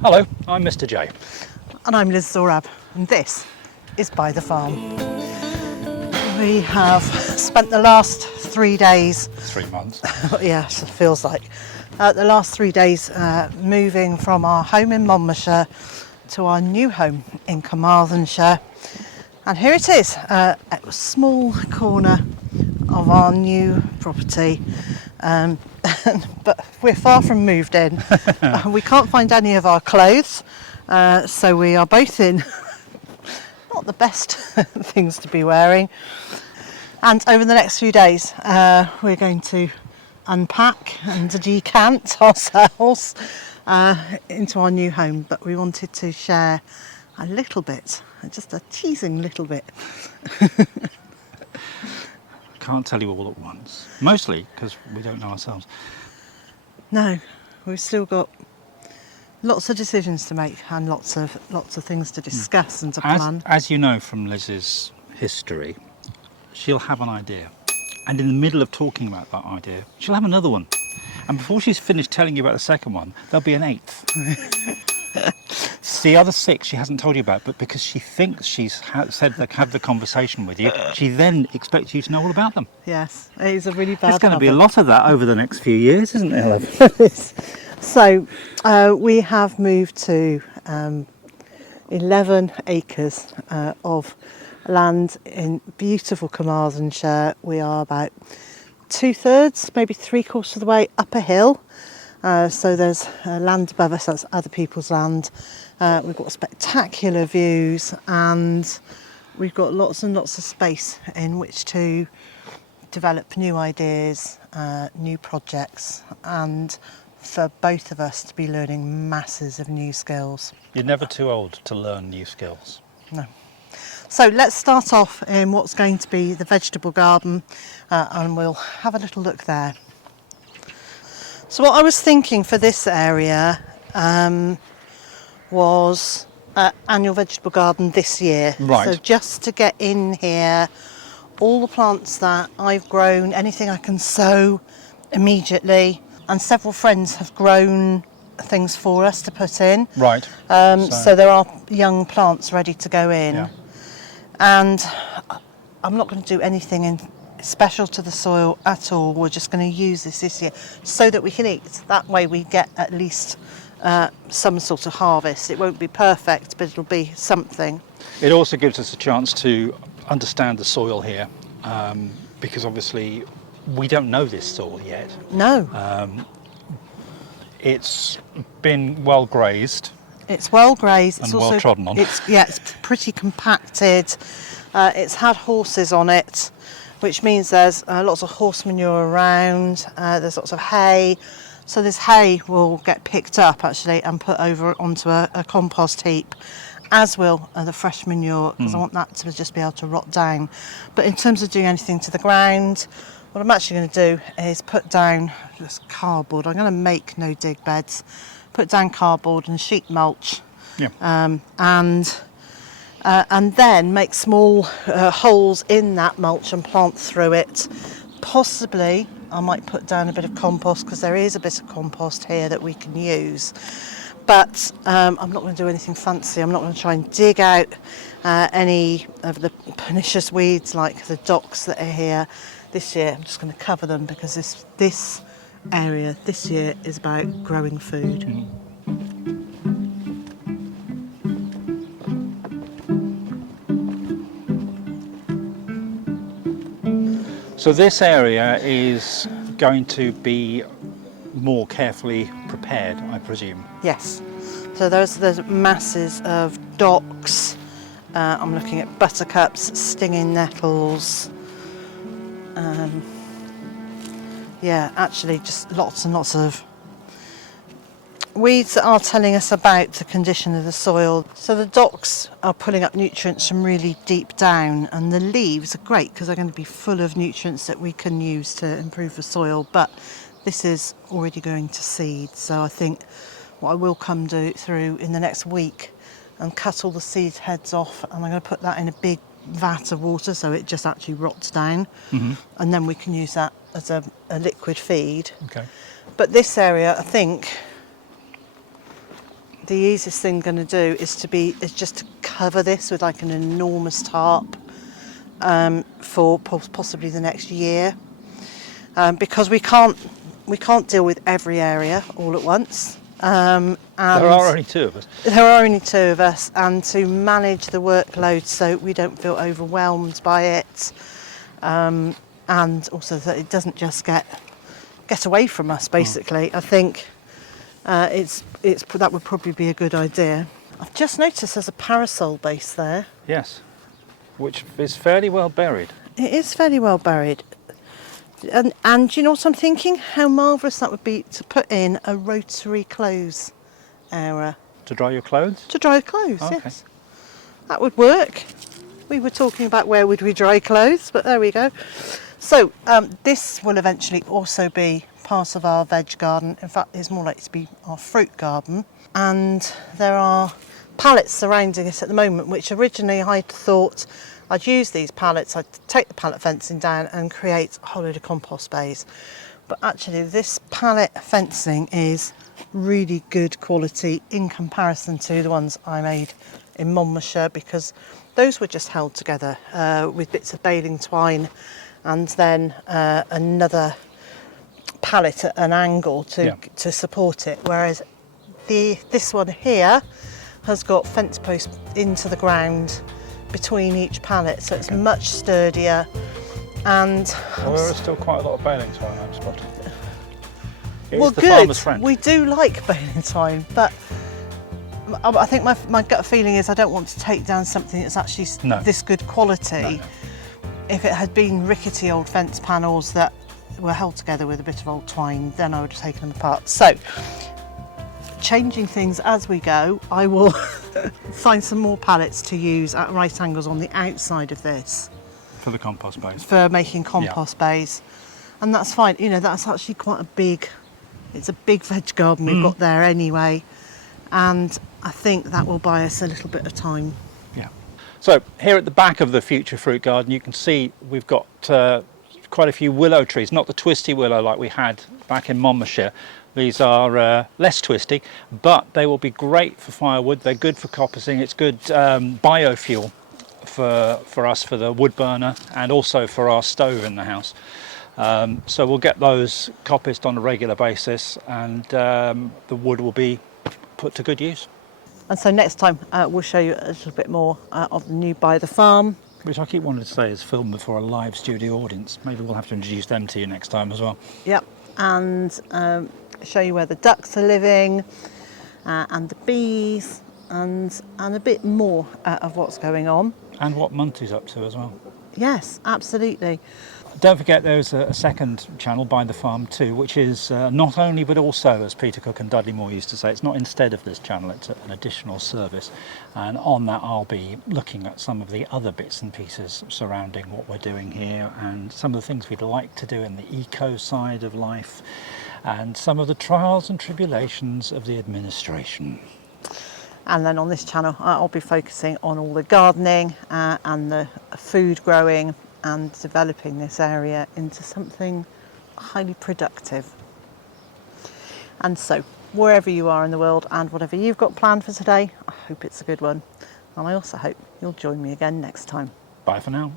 Hello, I'm Mr. J. And I'm Liz Zorab, and this is Byther Farm. We have spent the last 3 days... 3 months. Yes, it feels like. The last 3 days moving from our home in Monmouthshire to our new home in Carmarthenshire. And here it is, a small corner of our new property. But we're far from moved in. We can't find any of our clothes, so we are both in not the best things to be wearing. And over the next few days, we're going to unpack and decant ourselves into our new home. But we wanted to share a little bit, just a teasing little bit. Can't tell you all at once. Mostly because we don't know ourselves. No, we've still got lots of decisions to make and lots of things to discuss and to plan. As you know from Liz's history, she'll have an idea. And in the middle of talking about that idea, she'll have another one. And before she's finished telling you about the second one, there'll be an eighth. The other 6 she hasn't told you about, but because she thinks she's had the conversation with you, she then expects you to know all about them. Yes, it is a really bad There's going to habit. be a lot of that over the next few years, isn't there, love? So we have moved to 11 acres of land in beautiful Carmarthenshire. We are about 2/3, maybe 3/4 of the way up a hill. So there's land above us, that's other people's land. We've got spectacular views and we've got lots and lots of space in which to develop new ideas, new projects, and for both of us to be learning masses of new skills. You're never too old to learn new skills. No. So let's start off in what's going to be the vegetable garden and we'll have a little look there. So what I was thinking for this area was annual vegetable garden this year. Right. So just to get in here, all the plants that I've grown, anything I can sow immediately, and several friends have grown things for us to put in. Right. So there are young plants ready to go in. Yeah. And I'm not going to do anything special to the soil at all. We're just going to use this year so that we can eat. That way we get at least some sort of harvest. It won't be perfect, but it'll be something. It also gives us a chance to understand the soil here, because obviously we don't know this soil yet. No. It's been well grazed. It's well grazed. And it's well also trodden on. It's pretty compacted. It's had horses on it, which means there's lots of horse manure around. There's lots of hay. So this hay will get picked up actually and put over onto a compost heap, as will the fresh manure, because I want that to just be able to rot down. But in terms of doing anything to the ground, what I'm actually going to do is put down this cardboard. I'm going to make no dig beds. Put down cardboard and sheet mulch. Yeah. And then make small holes in that mulch and plant through it. Possibly I might put down a bit of compost, because there is a bit of compost here that we can use. But I'm not going to do anything fancy. I'm not going to try and dig out any of the pernicious weeds like the docks that are here this year. I'm just going to cover them because this area this year is about growing food. So this area is going to be more carefully prepared, I presume. Yes. So there's masses of docks. I'm looking at buttercups, stinging nettles. Yeah, actually just lots and lots of weeds that are telling us about the condition of the soil. So the docks are pulling up nutrients from really deep down, and the leaves are great because they're going to be full of nutrients that we can use to improve the soil. But this is already going to seed, so I think what I will come through in the next week and cut all the seed heads off, and I'm going to put that in a big vat of water so it just actually rots down, and then we can use that as a liquid feed. Okay. But this area, I think, the easiest thing going to do is just to cover this with like an enormous tarp for possibly the next year, because we can't deal with every area all at once. And There are only two of us. There are only two of us, and to manage the workload so we don't feel overwhelmed by it, and also that it doesn't just get away from us. Basically, I think that would probably be a good idea. I've just noticed there's a parasol base there. Yes, which is fairly well buried. It is fairly well buried. And you know what I'm thinking? How marvellous that would be to put in a rotary clothes area. To dry your clothes? To dry clothes, Okay. yes. That would work. We were talking about where would we dry clothes, but there we go. So this will eventually also be part of our veg garden. In fact, it's more likely to be our fruit garden. And there are pallets surrounding it at the moment, which originally I thought I'd use these pallets, I'd take the pallet fencing down and create a whole load of compost bays. But actually this pallet fencing is really good quality in comparison to the ones I made in Monmouthshire, because those were just held together with bits of baling twine and then another pallet at an angle to support it. Whereas this one here has got fence posts into the ground between each pallet, so it's much sturdier. And Well, there is still quite a lot of baling twine I'm spotting. It well, is the good. farmer's friend. We do like baling twine, but I think my gut feeling is I don't want to take down something that's actually this good quality. No. If it had been rickety old fence panels that were held together with a bit of old twine, then I would have taken them apart. So, changing things as we go, I will find some more pallets to use at right angles on the outside of this. For the compost bays. For making compost bays. And that's fine. You know, that's actually quite it's a big veg garden we've got there anyway. And I think that will buy us a little bit of time. Yeah. So here at the back of the future fruit garden, you can see we've got quite a few willow trees, not the twisty willow like we had back in Monmouthshire. These are less twisty, but they will be great for firewood. They're good for coppicing. It's good biofuel for us, for the wood burner, and also for our stove in the house. So we'll get those coppiced on a regular basis, and the wood will be put to good use. And so next time we'll show you a little bit more of the new Byther Farm. Which I keep wanting to say is filmed before a live studio audience. Maybe we'll have to introduce them to you next time as well. Yep, and show you where the ducks are living, and the bees, and a bit more of what's going on. And what Monty's up to as well. Yes, absolutely. Don't forget there's a second channel, Byther Farm 2, which is not only but also, as Peter Cook and Dudley Moore used to say, it's not instead of this channel, it's an additional service. And on that I'll be looking at some of the other bits and pieces surrounding what we're doing here, and some of the things we'd like to do in the eco side of life, and some of the trials and tribulations of the administration. And then on this channel I'll be focusing on all the gardening and the food growing and developing this area into something highly productive. And so, wherever you are in the world and whatever you've got planned for today, I hope it's a good one. And I also hope you'll join me again next time. Bye for now.